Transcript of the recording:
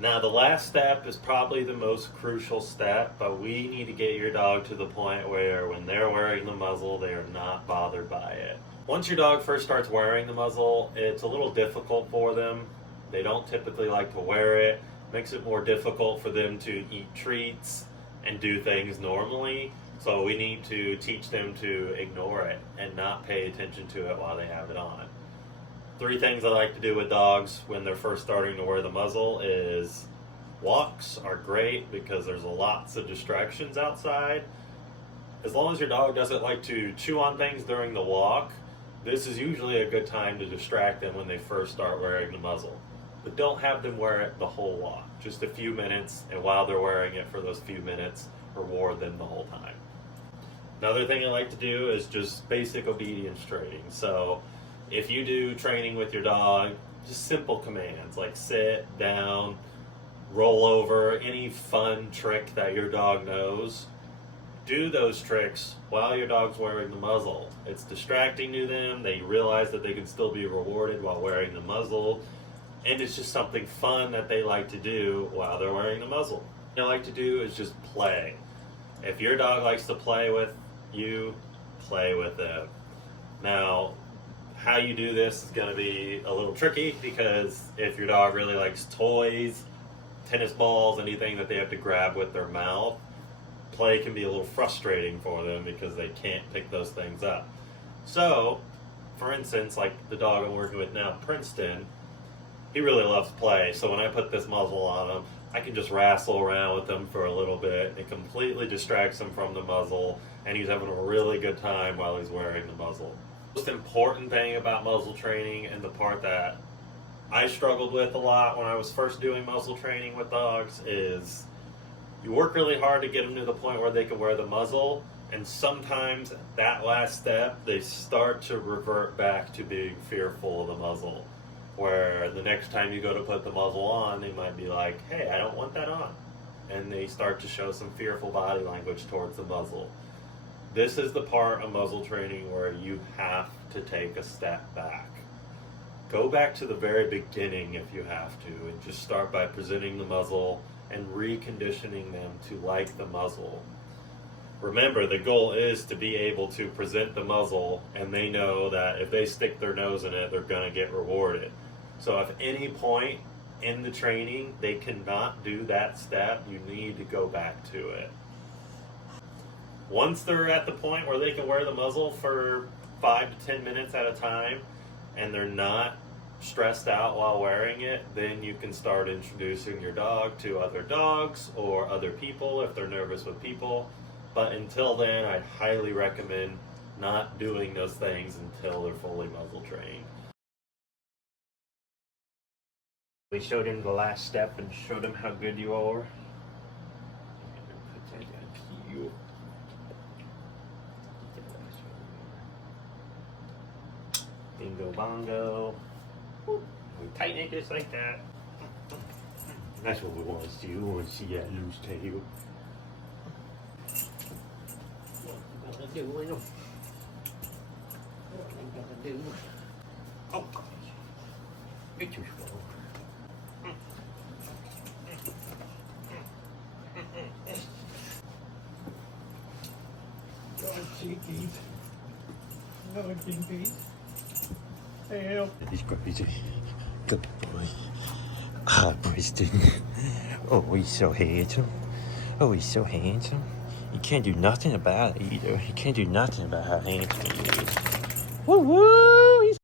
Now, the last step is probably the most crucial step, but we need to get your dog to the point where when they're wearing the muzzle, they are not bothered by it. Once your dog first starts wearing the muzzle, it's a little difficult for them. They don't typically like to wear it. Makes it more difficult for them to eat treats and do things normally. So we need to teach them to ignore it and not pay attention to it while they have it on. 3 things I like to do with dogs when they're first starting to wear the muzzle is walks are great because there's lots of distractions outside. As long as your dog doesn't like to chew on things during the walk, this is usually a good time to distract them when they first start wearing the muzzle. But don't have them wear it the whole walk, just a few minutes, and while they're wearing it for those few minutes, reward them the whole time. Another thing I like to do is just basic obedience training. So if you do training with your dog, just simple commands like sit, down, roll over, any fun trick that your dog knows, do those tricks while your dog's wearing the muzzle. It's distracting to them, they realize that they can still be rewarded while wearing the muzzle, and it's just something fun that they like to do while they're wearing the muzzle. What I like to do is just play. If your dog likes to play with you, play with them. Now, how you do this is going to be a little tricky because if your dog really likes toys, tennis balls, anything that they have to grab with their mouth, play can be a little frustrating for them because they can't pick those things up. So, for instance, like the dog I'm working with now, Princeton, he really loves play. So when I put this muzzle on him, I can just wrestle around with him for a little bit. It completely distracts him from the muzzle, and he's having a really good time while he's wearing the muzzle. The most important thing about muzzle training, and the part that I struggled with a lot when I was first doing muzzle training with dogs, is you work really hard to get them to the point where they can wear the muzzle, and sometimes that last step, they start to revert back to being fearful of the muzzle. Where the next time you go to put the muzzle on, they might be like, hey, I don't want that on. And they start to show some fearful body language towards the muzzle. This is the part of muzzle training where you have to take a step back. Go back to the very beginning if you have to, and just start by presenting the muzzle and reconditioning them to like the muzzle. Remember, the goal is to be able to present the muzzle, and they know that if they stick their nose in it, they're going to get rewarded. So if any point in the training they cannot do that step, you need to go back to it. Once they're at the point where they can wear the muzzle for 5 to 10 minutes at a time, and they're not stressed out while wearing it, then you can start introducing your dog to other dogs or other people if they're nervous with people. But until then, I'd highly recommend not doing those things until they're fully muzzle trained. We showed him the last step and showed him how good you are. Put that down to you. Bingo bongo. We tighten it just like that. That's what we want to see. We want to see that loose tail. What you gonna do, Lino? What you gonna do? Oh, gosh. You're too slow. Go on, cheekies. Go on, cheekies. Help. He's crazy. Good boy. Ah, Preston. Oh, he's so handsome. Oh, he's so handsome. You can't do nothing about it either. You can't do nothing about how handsome he is. Woo woo!